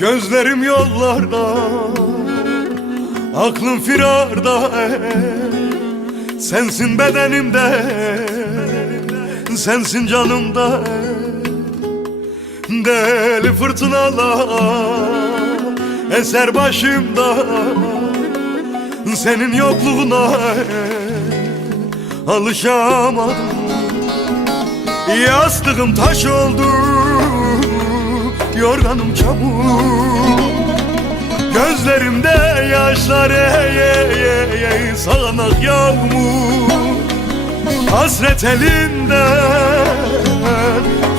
Gözlerim yollarda, aklım firarda, sensin bedenimde, sensin canımda. Deli fırtınalar eser başımda, senin yokluğuna alışamadım. Yastığım taş oldu, yorganım çamur, gözlerimde yaşlar sağanak yağmur. Hasret elinden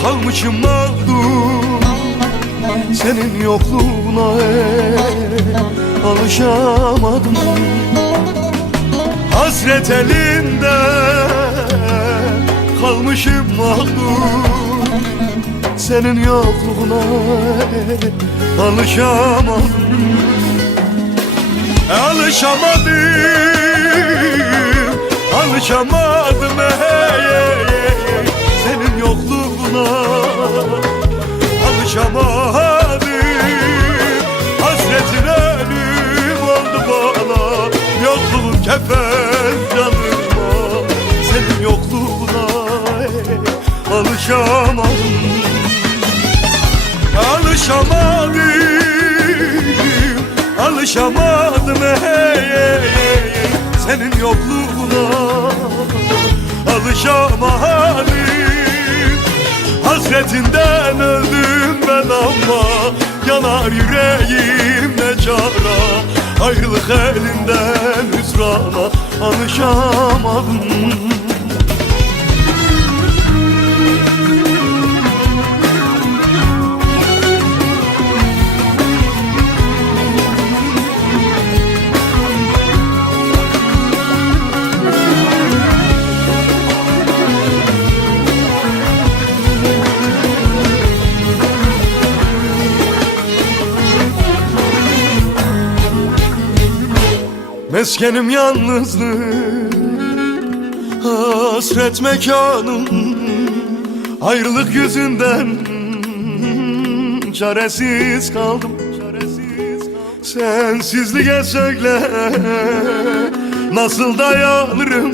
kalmışım mağdur, senin yokluğuna alışamadım. Hasret elinden kalmışım mağdur, senin yokluğuna alışamadım. Alışamadım senin yokluğuna alışamadım. Hasretin ölüm oldu bana, yokluğun kefen canıma, senin yokluğuna alışamadım. Alışamadım senin yokluğuna alışamadım. Hasretinden öldüm ben ama yanar yüreğim ne çara. Ayrılık elinden hüsrana alışamadım. Meskenim yalnızlık, hasret mekanım, ayrılık yüzünden çaresiz kaldım. Sensizliğe söyle nasıl dayanırım,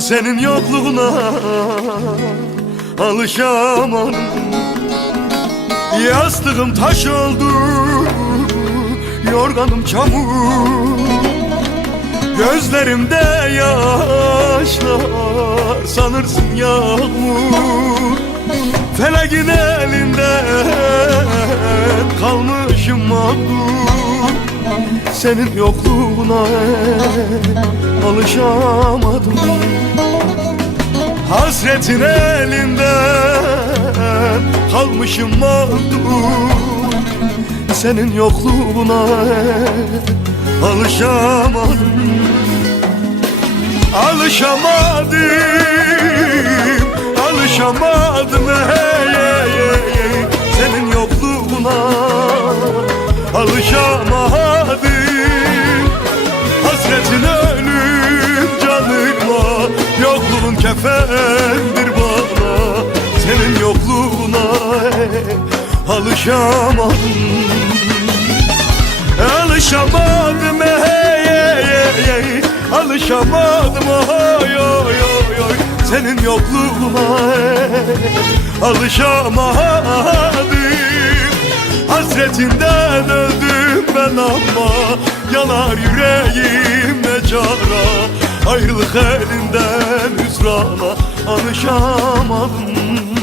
senin yokluğuna alışamadım. Yastığım taş oldu, yorganım çamur, gözlerimde yaşlar sanırsın yağmur. Feleğin elinden kalmışım mağdur, senin yokluğuna alışamadım. Hasretin elinden kalmışım mağdur, senin yokluğuna alışamadım. Alışamadım senin yokluğuna alışamadım. Hasretin ölüm canıma, yokluğun kefendir bana, senin yokluğuna alışamadım. Alışamadım senin yokluğuna alışamadım. Hasretinden öldüm ben ama yanar yüreğim ne çara. Ayrılık elinden hüsrana alışamadım.